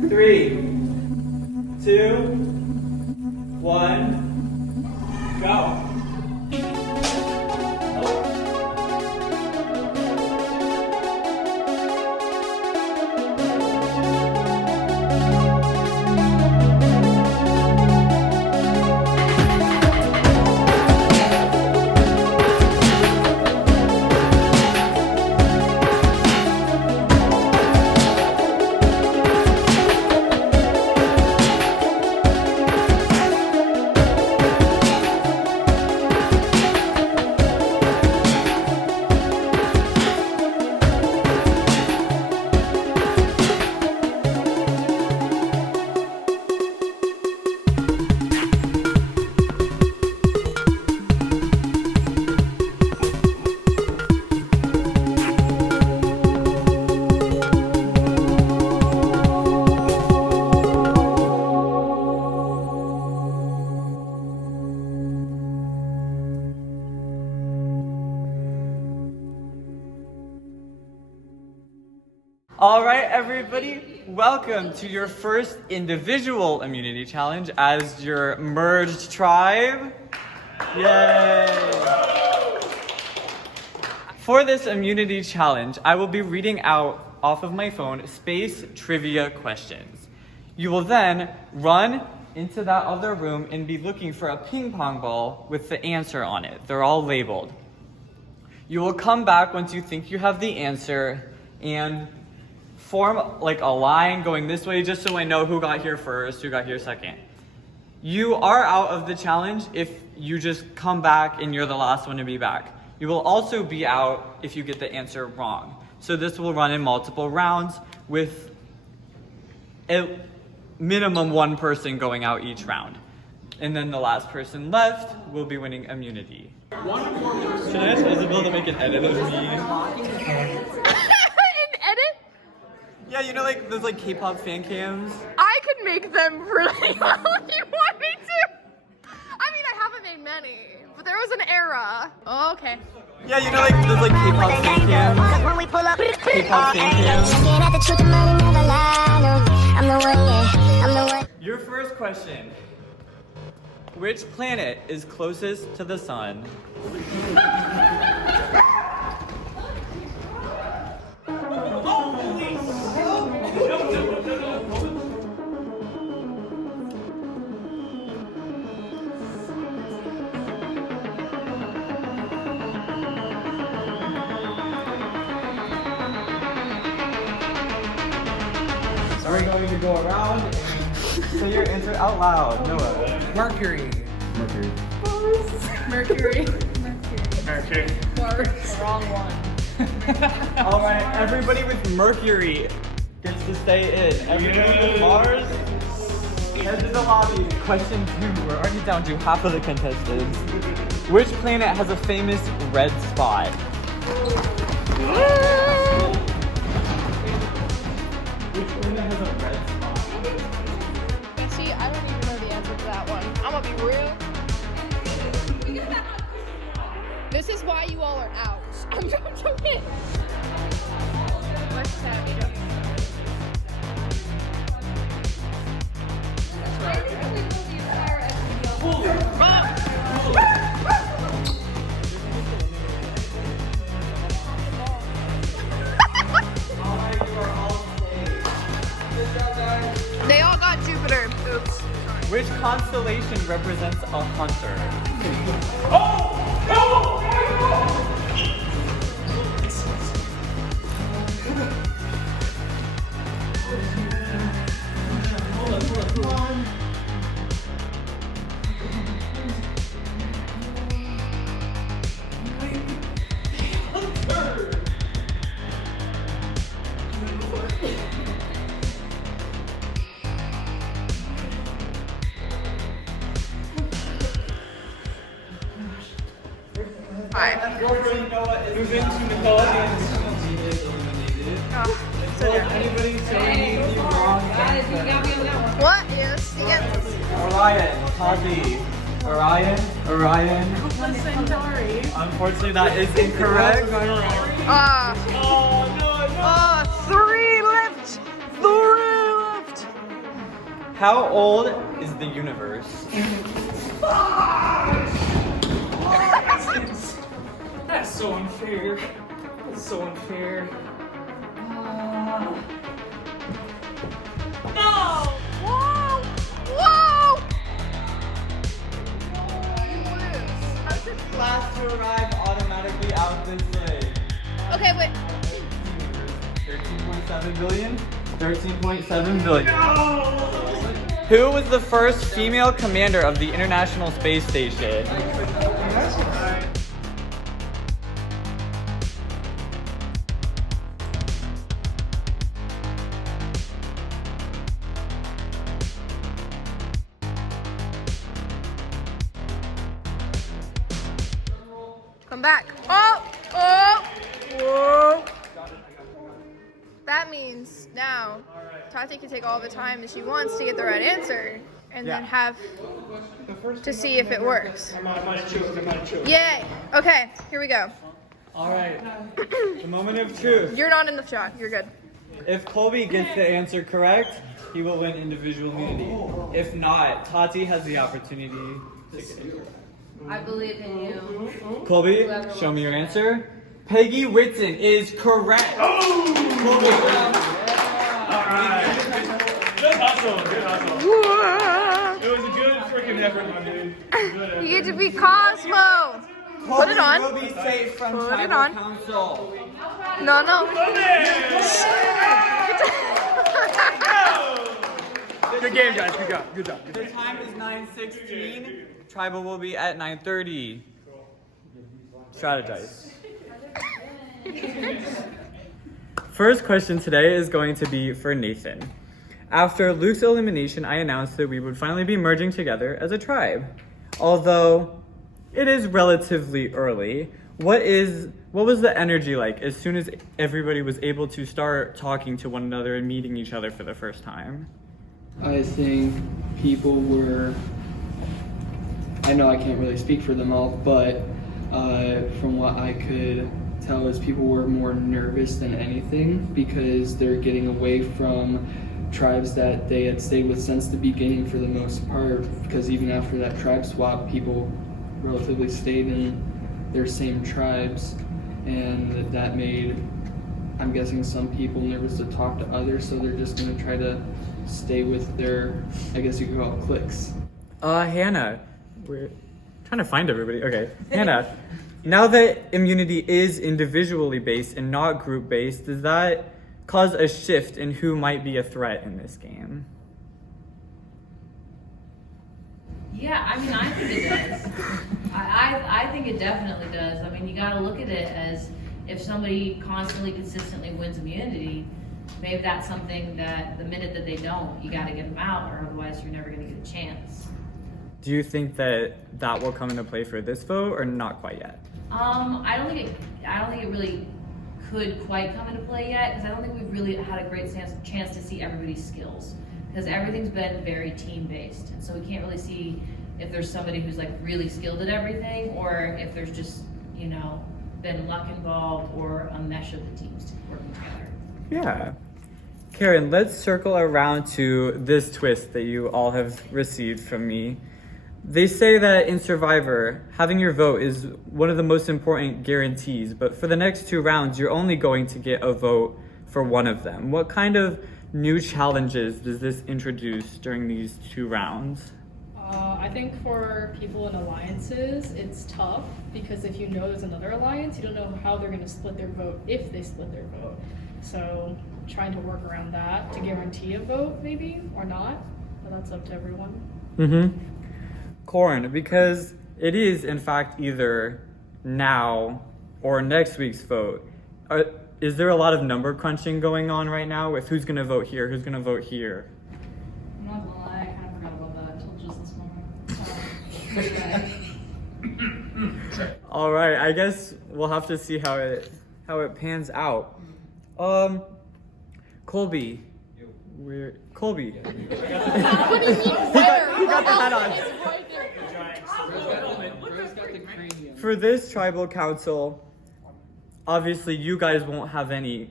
3, 2, 1, go. All right, everybody, welcome to your first individual immunity challenge as your merged tribe. Yay! For this immunity challenge, I will be reading out off of my phone space trivia questions. You will then run into that other room and be looking for a ping pong ball with the answer on it. They're all labeled. You will come back once you think you have the answer and form like a line going this way just so I know who got here first, who got here second. You are out of the challenge if you just come back and you're the last one to be back. You will also be out if you get the answer wrong. So this will run in multiple rounds with a minimum one person going out each round. And then the last person left will be winning immunity. Should I ask Isabel to make an edit of me? Yeah, you know, like those like K-pop fan cams. I could make them really well if you want me to. I mean, I haven't made many, but there was an era. Oh, okay. Yeah, you know, like those like K-pop fan cams. K-pop fan cams. Your first question: which planet is closest to the sun? Are we going to go around and say your answer out loud? Noah. Mercury. Mercury. Mercury. Mercury. Wrong one. All right, everybody with Mercury gets to stay in. Everybody with Mars, head to the lobby. Question 2, we're already down to half of the contestants. Which planet has a famous red spot? Which planet has a red spot? See, I don't even know the answer to that one. I'm gonna be real. This is why you all are out. I'm joking. What's that? They all got Jupiter. Oops. Which constellation represents a hunter? Unfortunately, Noah is moving to Nicole and so anybody showing me the wrong answer? What is the answer? Orion, Tazi. Orion. Centauri. Unfortunately, that is incorrect. Oh, no. 3 left. 3 left. How old is the universe? That's so unfair. That's so unfair. No! Whoa! Whoa! You lose. How does it... Last to arrive automatically out this way. Okay, wait. 13.7 billion? 13.7 billion. Who was the first female commander of the International Space Station? Come back. Oh! Oh! Whoa! That means now Tati can take all the time that she wants to get the right answer and then have to see if it works. I might choke. Yay! Okay, here we go. All right, the moment of truth. You're not in the shot. You're good. If Colby gets the answer correct, he will win individual immunity. If not, Tati has the opportunity to get it. I believe in you. Colby, show me your answer. Peggy Whitson is correct. Oh! Colby, Alright. Good hustle. It was a good freaking effort, my dude. Good effort. You get to be Cosmo. Put it on. Colby will be safe from Put it tribal on. council. No, no. Good game, guys. Good job. The time is 9:16. Tribal will be at 9:30. Strategize. First question today is going to be for Nathan. After Luke's elimination, I announced that we would finally be merging together as a tribe. Although it is relatively early, what was the energy like as soon as everybody was able to start talking to one another and meeting each other for the first time? I think people were, I know I can't really speak for them all, but from what I could tell is people were more nervous than anything because they're getting away from tribes that they had stayed with since the beginning for the most part, because even after that tribe swap, people relatively stayed in their same tribes, and that made, I'm guessing, some people nervous to talk to others, so they're just going to try to stay with their, I guess you could call it, cliques. Hannah, we're trying to find everybody. Okay, Hannah, now that immunity is individually based and not group based, does that cause a shift in who might be a threat in this game? Yeah, I mean, I think it does. I think it definitely does. I mean, you got to look at it as if somebody constantly, consistently wins immunity, maybe that's something that the minute that they don't, you got to get them out, or otherwise you're never going to get a chance. Do you think that will come into play for this vote, or not quite yet? I don't think it really could quite come into play yet, because I don't think we've really had a great chance to see everybody's skills, because everything's been very team-based, and so we can't really see if there's somebody who's like really skilled at everything, or if there's just, you know, been luck involved or a mesh of the teams working together. Yeah. Karen, let's circle around to this twist that you all have received from me. They say that in Survivor, having your vote is one of the most important guarantees, but for the next 2 rounds, you're only going to get a vote for one of them. What kind of new challenges does this introduce during these 2 rounds? I think for people in alliances, it's tough because if you know there's another alliance, you don't know how they're going to split their vote if they split their vote. So trying to work around that to guarantee a vote maybe or not, but that's up to everyone. Mm-hmm. Corin, because it is in fact either now or next week's vote. Is there a lot of number crunching going on right now with who's going to vote here, who's going to vote here? I'm not gonna lie, I kind of forgot about that until just this moment. All right, I guess we'll have to see how it pans out. Colby. Colby. What do you mean where? He got the hat on. It's right there. For this tribal council, obviously you guys won't have any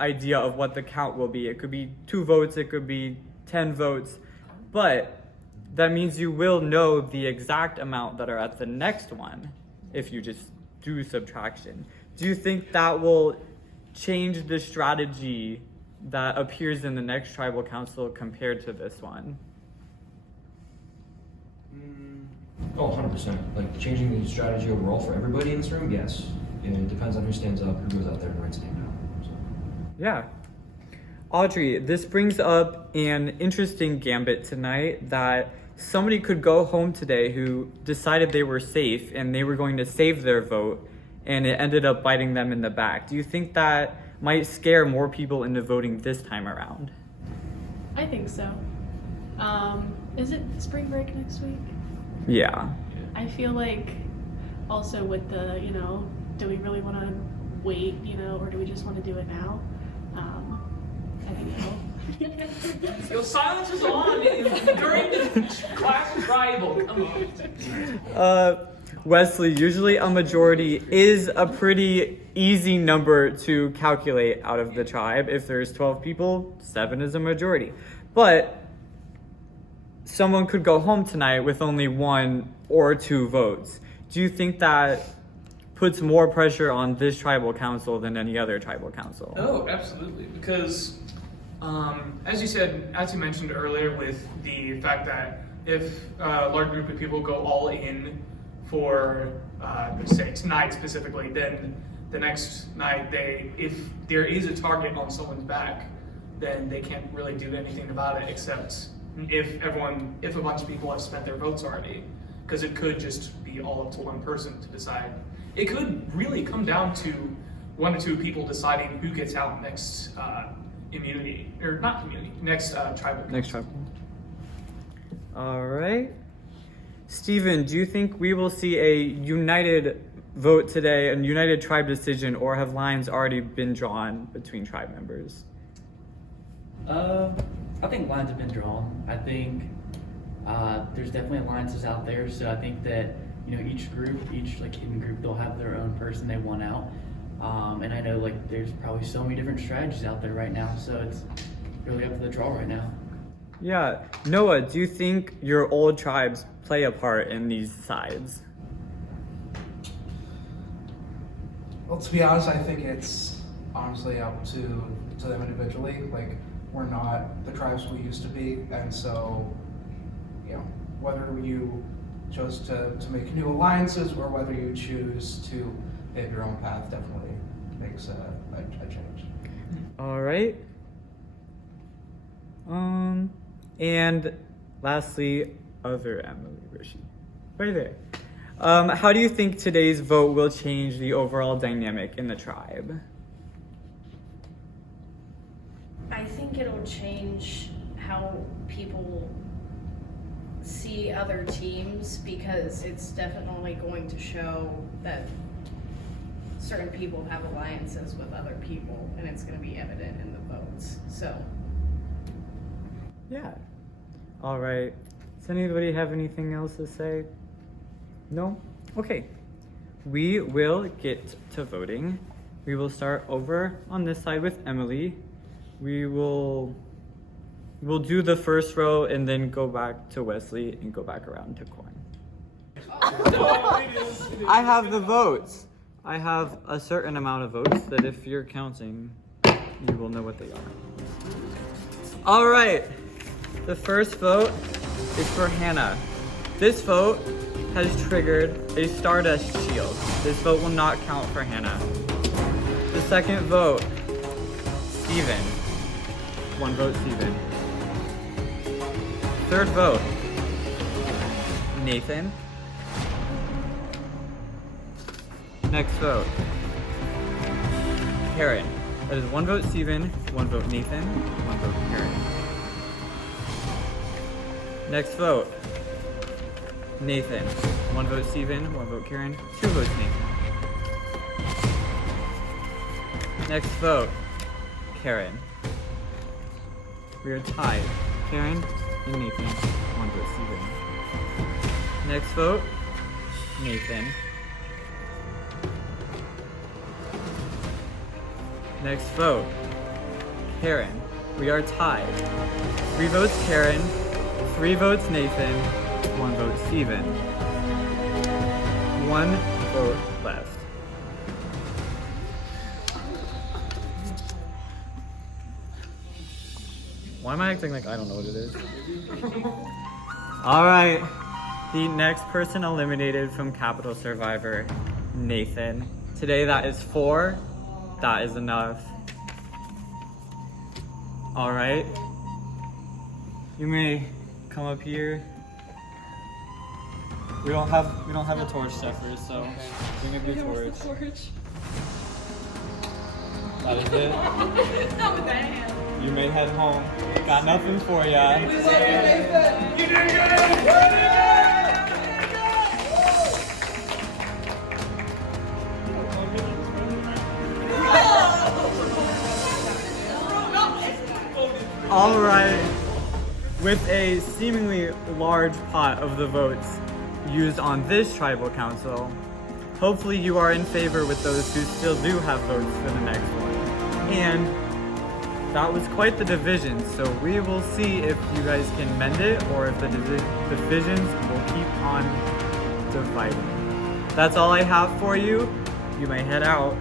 idea of what the count will be. It could be 2 votes, it could be 10 votes, but that means you will know the exact amount that are at the next one if you just do subtraction. Do you think that will change the strategy that appears in the next tribal council compared to this one? Oh, 100%. Like changing the strategy overall for everybody in this room, yes. And it depends on who stands up, who goes out there and writes the name down. So. Yeah. Audrey, this brings up an interesting gambit tonight that somebody could go home today who decided they were safe and they were going to save their vote, and it ended up biting them in the back. Do you think that might scare more people into voting this time around? I think so. Is it spring break next week? Yeah. I feel like also with the, do we really want to wait, or do we just want to do it now? I think no. Your silence is on during the class tribal. Come on. Wesley, usually a majority is a pretty easy number to calculate out of the tribe. If there's 12 people, 7 is a majority. But someone could go home tonight with only 1 or 2 votes. Do you think that puts more pressure on this tribal council than any other tribal council? Oh, absolutely. Because, as you mentioned earlier, with the fact that if a large group of people go all in for, say, tonight specifically, then the next night, if there is a target on someone's back, then they can't really do anything about it except if a bunch of people have spent their votes already. Because it could just be all up to one person to decide. It could really come down to 1 or 2 people deciding who gets out next next tribal. Next tribal. All right. Steven, do you think we will see a united vote today, a united tribe decision, or have lines already been drawn between tribe members? I think lines have been drawn. I think there's definitely alliances out there, so I think that each hidden group, they'll have their own person they want out. And I know there's probably so many different strategies out there right now, so it's really up to the draw right now. Yeah. Noah, do you think your old tribes play a part in these sides? Well, to be honest, I think it's honestly up to them individually. We're not the tribes we used to be, and so, whether you chose to make new alliances or whether you choose to pave your own path definitely makes a change. All right. And lastly, other Emily, where is she? Right there. How do you think today's vote will change the overall dynamic in the tribe? I think it'll change how people see other teams, because it's definitely going to show that certain people have alliances with other people, and it's going to be evident in the votes. So Yeah. All right. Does anybody have anything else to say? No? Okay. We will get to voting. We will start over on this side with Emily. We'll do the first row and then go back to Wesley and go back around to Corn. I have the votes. I have a certain amount of votes that if you're counting, you will know what they are. All right. The first vote is for Hannah. This vote has triggered a Stardust shield. This vote will not count for Hannah. The second vote, Steven. 1 vote, Steven. Third vote, Nathan. Next vote, Karen. That is 1 vote, Steven, 1 vote, Nathan, 1 vote, Karen. Next vote, Nathan. 1 vote, Steven, 1 vote, Karen, 2 votes, Nathan. Next vote, Karen. We are tied. Karen and Nathan, 1 vote, Steven. Next vote, Nathan. Next vote, Karen. we are tied. 3 votes Karen, 3 votes Nathan, 1 vote Steven. 1 vote left. Why am I acting like I don't know what it is? All right, the next person eliminated from Capital Survivor, Nathan. Today that is 4, that is enough. All right, you may come up here. We don't have a torch, Zephyr, so bring up your torch. That is it. Not with that hand. You may head home. Got nothing for ya. You did good! All right. With a seemingly large pot of the votes used on this tribal council, hopefully you are in favor with those who still do have votes for the next one. And that was quite the division, so we will see if you guys can mend it or if the divisions will keep on dividing. That's all I have for you. You may head out.